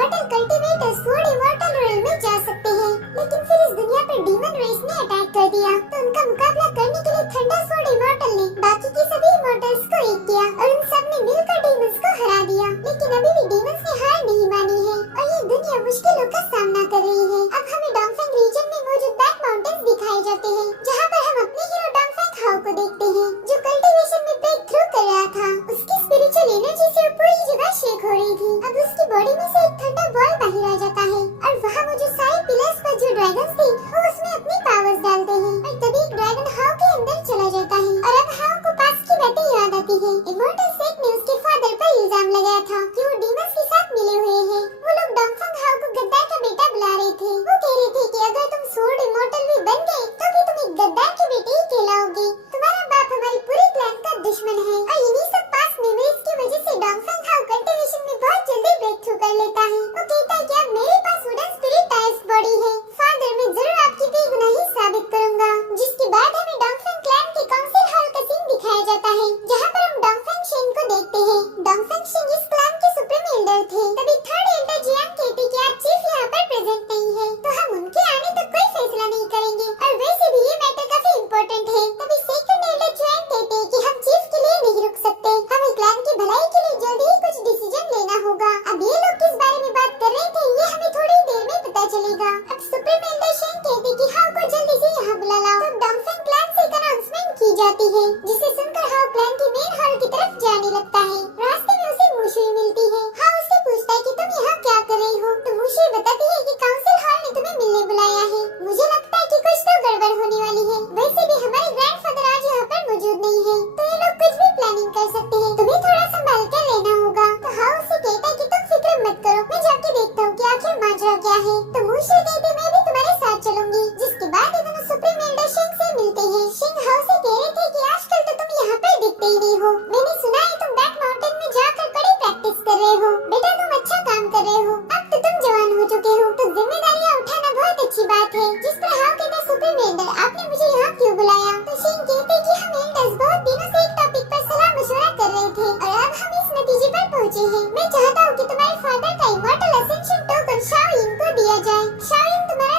Immortal cultivator sword immortal rail में जा सकते हैं, लेकिन फिर इस दुनिया पर डीमन रेस ने अटैक कर दिया, तो उनका मुकाबला करने के लिए थंडर स्वॉर्ड इमॉर्टल ने बाकी के सभी इमॉर्टल्स को एक किया और उन सब ने मिलकर डीमंस को हरा दिया। लेकिन अभी भी डीमंस ने हार नहीं मानी है और ये दुनिया मुश्किलों का सामना कर रही है। अब हमें डोंगफेंग रीजन में मौजूद बैक माउंटेन्स दिखाए जाते हैं, जहाँ पर हम अपने हीरो डोंगफेंग हाउ को देखते हैं, जो कल्टीवेशन में ब्रेक थ्रू कर रहा था। उसकी स्पिरिचुअल एनर्जी से पूरी जगह शेक हो रही थी। अब उसकी बॉडी में से एक ठंडा बॉल बाहर आ जाता है और वहाँ मौजूद सारे पिलर्स पर जो ड्रैगन्स थे वो उसमें अपनी पावर्स डालते हैं और तभी एक ड्रैगन हाउ के अंदर चला जाता है और अब हाउ को पास की बातें याद आती है। इमॉर्टल सेक ने उसके फादर पर इल्जाम लगाया था कि वो डीमंस के साथ मिले हुए हैं। वो लोग डोंगफेंग हाउ को गद्दार का बेटा बुला रहे थे। वो कह रहे थे कि अगर तुम स्वॉर्ड इमॉर्टल भी बन गए तो भी तुम एक गद्दार के बेटे ही कहलाओगे। तुम्हारा बाप हमारे पूरे क्लैन का दुश्मन है। और इन्हीं सब पास्ट मेमोरीज की वजह से डोंगफेंग हाउ कल्टीवेशन में बहुत जल्दी ब्रेक थ्रू कर लेता है। वो कहता है कि अब मेरे पास वुडन स्पिरिट टाइल्स बॉडी है। फादर, मैं जरूर आपकी बेगुनाही साबित करूंगा। जिसके बाद हमें डोंगफेंग क्लैन के काउंसिल हॉल का सीन दिखाया जाता है, जहाँ पर हम डोंगफेंग शेन को देखते हैं। डोंगफेंग शेन इस क्लैन के सुप्रीम एल्डर थे। तभी थर्ड एल्डर जियांग कहते कि आज चीफ यहाँ पर प्रेजेंट नहीं है, तो हम उनके आने तक कोई फैसला नहीं करेंगे और वैसे भी ये मैटर काफी इम्पोर्टेंट है। तभी सेकंड एल्डर जुआन कहते कि हम चीफ के लिए नहीं रुक सकते, हमें क्लैन की भलाई के लिए जल्दी ही कुछ डिसीजन लेना होगा। अब ये लोग किस बारे में बात कर रहे थे ये हमें थोड़ी देर में पता चलेगा। अब सुप्रीम एल्डर शेन कहते कि हाउ को जल्दी से यहाँ बुला लाओ। तब डोंगफेंग क्लैन से एक अनाउंसमेंट की जाती है, जिसे सुनकर हाउ क्लैन के मेन हॉल की तरफ जाने लगता है। रास्ते में उसे मुशुई मिलती है। हाउ उससे पूछता है कि तुम यहाँ क्या कर रही हो, तो मुशुई बताती है कि काउंसिल हॉल ने तुम्हें मिलने बुलाया है। मुझे लगता है कि कुछ तो गड़बड़ होने वाली है। वैसे भी हमारे ग्रैंडफादर आज यहाँ पर मौजूद नहीं है, तो ये लोग कुछ भी प्लानिंग कर सकते हैं। तुम्हें थोड़ा संभाल कर लेना होगा। तो हाउ उसे कहता है कि तुम फिक्र मत करो, मैं जाके देखता हूँ कि आखिर माजरा क्या है। तो मुशुई कहते मैं भी तुम्हारे साथ चलूंगी। जिसके बाद ये दोनों सुप्रीम एल्डर शिंग से मिलते हैं। शिंग हाउ से कह रहे थे कि आजकल तो तुम यहाँ पर दिखते ही नहीं हो। मैंने सुना है तुम बैक माउंटेन में जाकर कड़ी प्रैक्टिस कर रहे हो। बेटा तुम अच्छा काम कर रहे हो, अब तो तुम जवान हो चुके हो, तो जिम्मेदारियाँ उठाना बहुत अच्छी बात है। जिस पर हाउ कहते सुप्रीम एल्डर आपने मुझे यहाँ क्यों बुलाया। तो शिंग कहते कि हम एल्डर्स बहुत दिनों से एक टॉपिक पर सलाह मशवरा कर रहे थे और अब हम इस नतीजे पर पहुँचे हैं। मैं चाहता हूँ कि तुम्हारे फादर का immortal ascension token Shao Ying को दिया जाए। शाओ यिंग तुम्हारा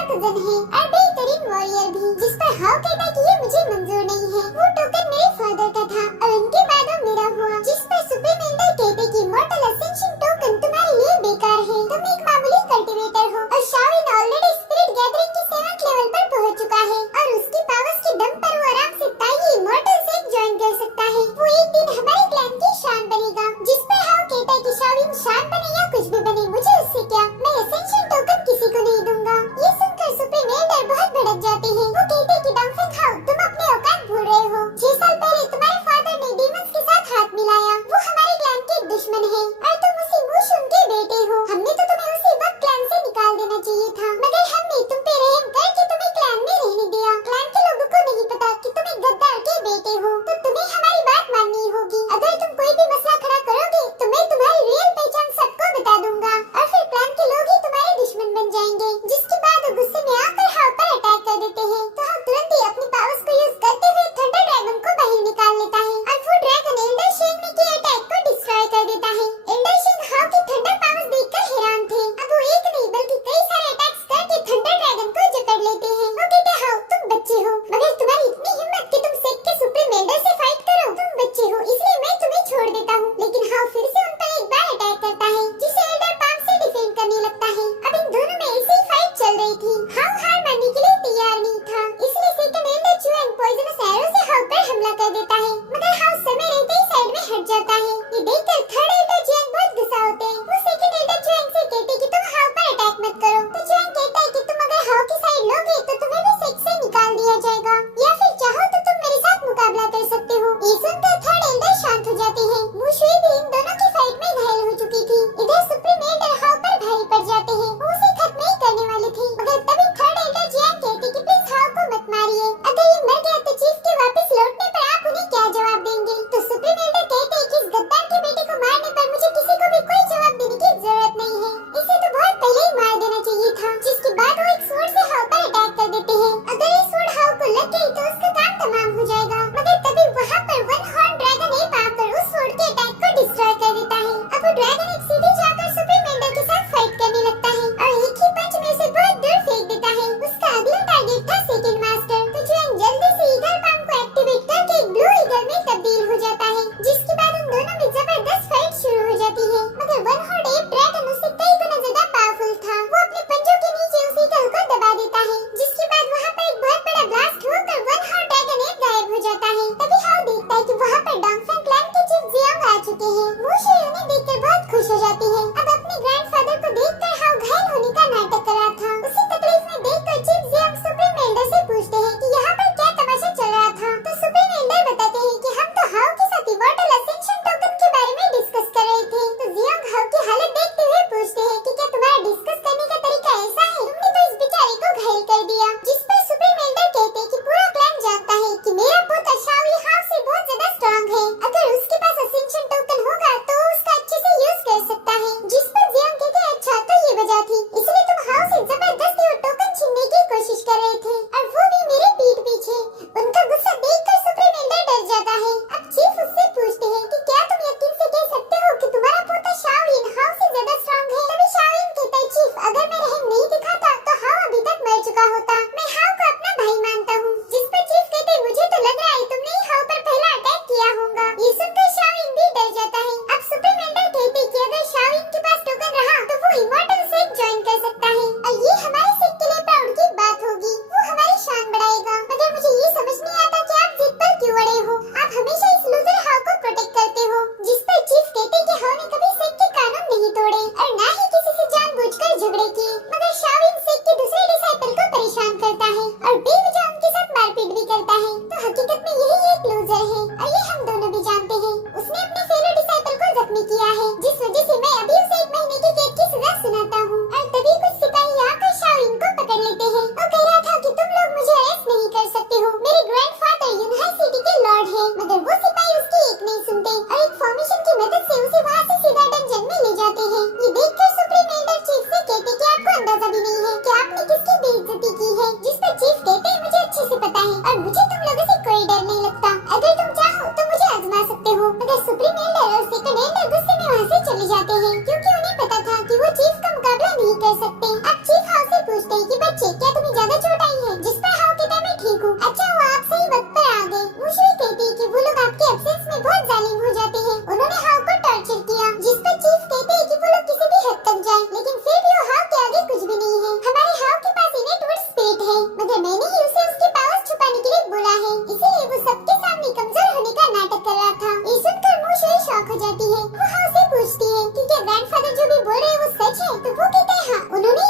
कर सकते। अब चीफ हाउ से पूछते हैं कि बच्चे क्या तुम्हें ज्यादा चोट आई है, जिस पर हाउ कहता है मैं ठीक हूँ, अच्छा हुआ आप सही वक्त पर आ गए। मुशुई कहती है कि वो लोग आपके एब्सेंस में बहुत जालिम हो जाते हैं, उन्होंने हाउ को टॉर्चर किया, जिस पर चीफ कहते हैं कि वो लोग किसी भी हद तक जाए, लेकिन फिर भी वो हाउ के आगे कुछ भी नहीं है। हमारे हाउ के पास इनेटवर्ड स्पिरिट है, मगर मैंने ही उसे उसके पावर्स छुपाने के लिए बोला है, इसीलिए वो सबके सामने कमजोर होने का नाटक कर रहा था। ये सुनकर मुशुई शॉक हो जाती है। वो हाउ से पूछती है कि क्या ग्रैंडफादर जो भी बोल रहे हैं वो सच है, तो वो कहता है हाँ, उन्होंने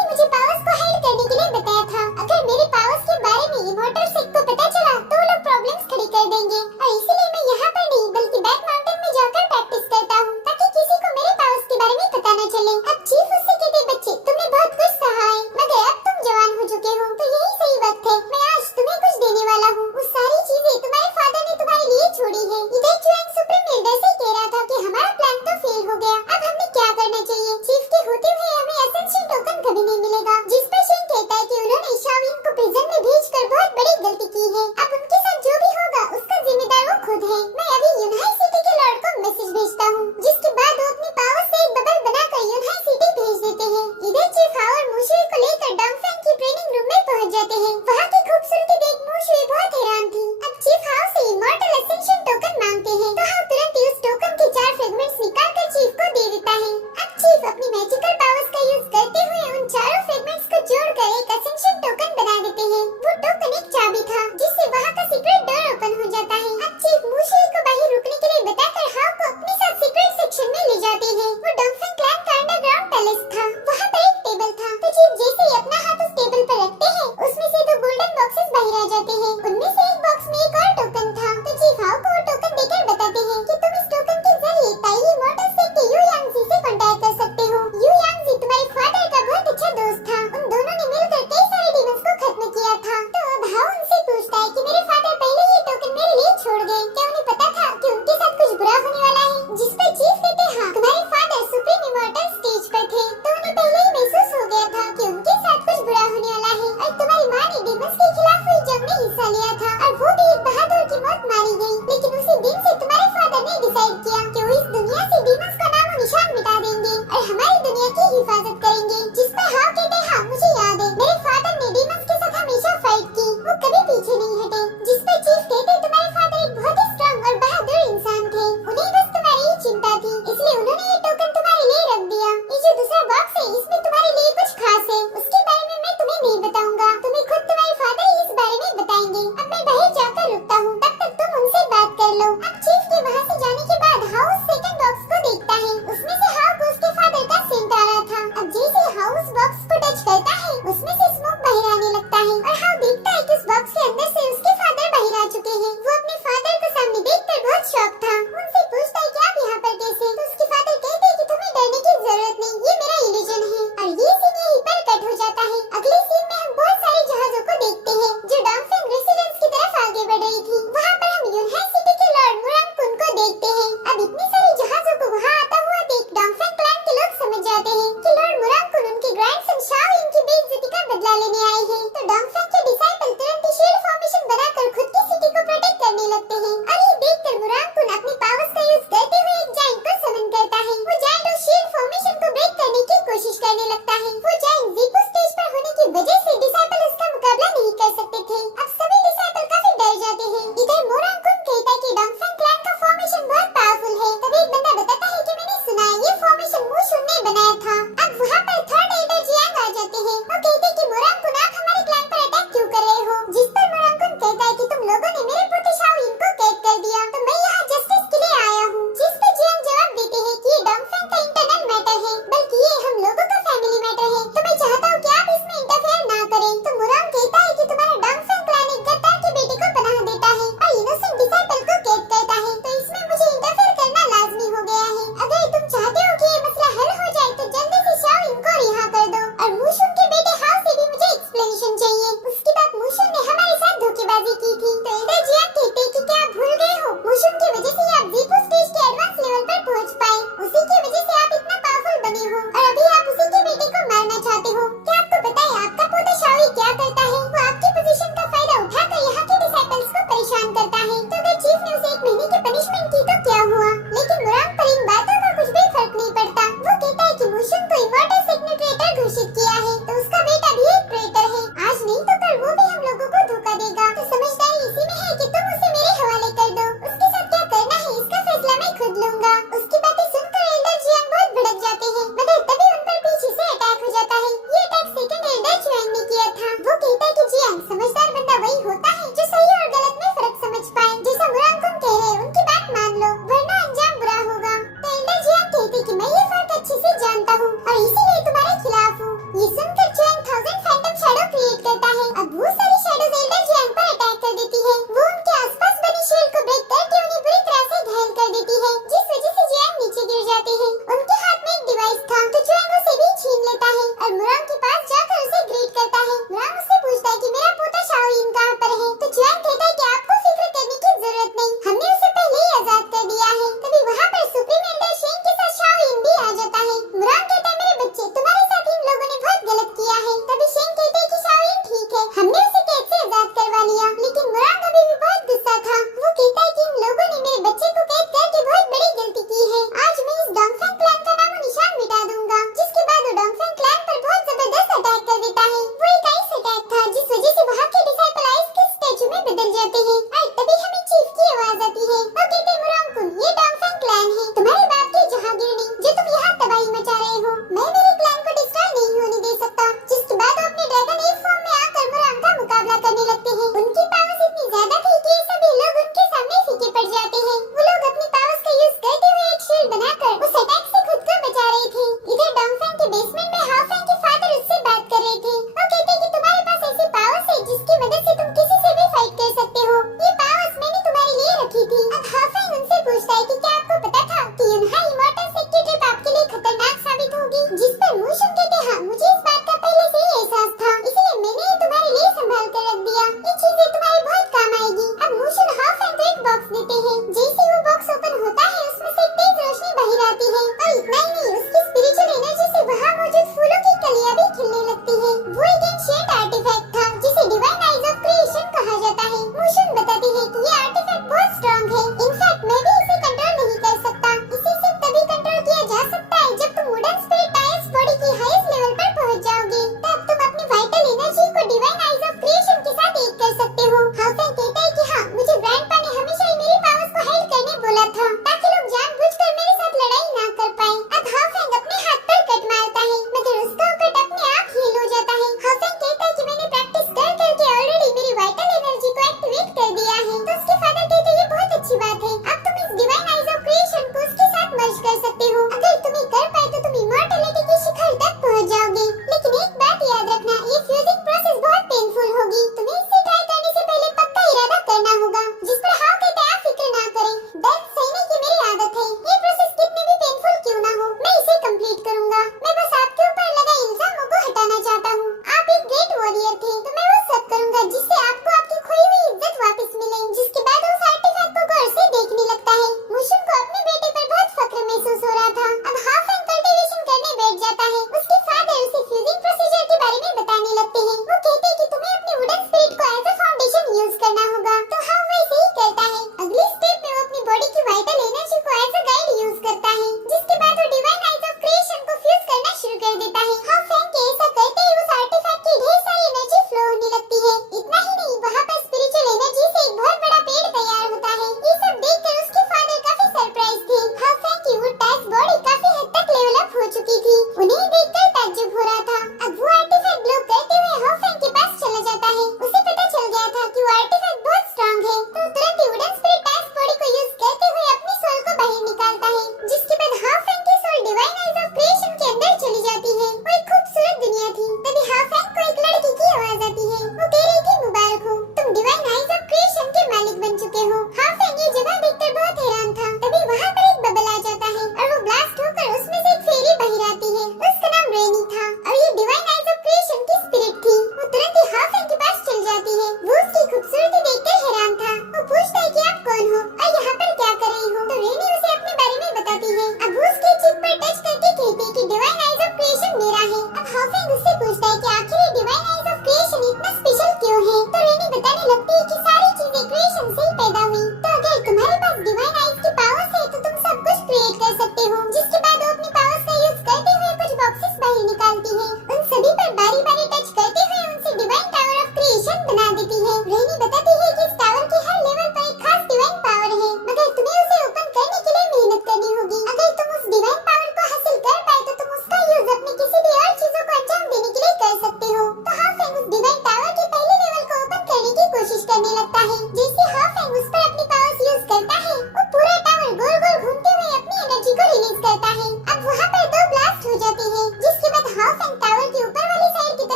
सूचित किया है, तो उसका बेटा भी एक ट्रेटर है। आज नहीं तो कल वो भी हम लोगों को धोखा देगा। तो समझदारी इसी में है कि तुम उसे मेरे हवाले कर दो। उसके साथ क्या करना है इसका फैसला मैं खुद लूंगा। उसकी बातें सुनकर एल्डर जियांग बहुत भड़क जाते हैं, मगर तभी उन पर पीछे से अटैक हो जाता है। ये अटैक सेकंड एल्डर जियांग ने किया था। वो कहता है कि जियांग, समझदार बंदा वही होता है जो सही और गलत में फर्क समझ पाए। जैसा मुरान तुम कह रहे हो उनकी बात मान लो, वरना अंजाम बुरा होगा। तो एल्डर जियांग कहते कि मैं ये फर्क अच्छे से जानता हूँ और इसीलिए तुम्हारे खिलाफ हूँ। ये सुनकर जियांग 1000 फैंटम शैडो क्रिएट करता है। अब वो सारी शैडोज एल्डर जियांग पर अटैक कर देती है। वो उनके आसपास बनी शील्ड को ब्रेक करके उन्हें बुरी तरह से घायल कर देती है, जिस वजह से जियांग नीचे गिर जाते हैं। उनके हाथ में एक डिवाइस था, तो जियांग उसे भी छीन लेता है और मुरान के पास जाकर उसे ग्रीट करता है। मुरान उससे पूछता है कि मेरा पोता शाओलिन कहाँ पर है। तो जियांग कहता है कि आपको फिक्र करने की जरूरत नहीं, हमने उसे पहले ही आजाद कर दिया है। तभी वहाँ पर सुप्रीम एल्डर शेंग के साथ शाओलिन भी आ जाता है। मुरान कहता है मेरे बच्चे, तुम्हारे साथ इन लोगों ने बहुत गलत किया है। तभी शेंग कहते हैं कि शाओलिन ठीक है, हमने उसे कैद से आजाद करवा लिया। लेकिन मुरान अभी भी बहुत गुस्सा था। वो कहता है कि इन लोगों ने मेरे बच्चे को कैद करके बहुत बड़ी गलती की है। आज मैं इस डोंगफेंग क्लैन का नामो निशान मिटा दूंगा। जिसके बाद वो डोंगफेंग क्लैन पर बहुत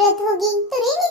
जरूरत होगी तो रेनी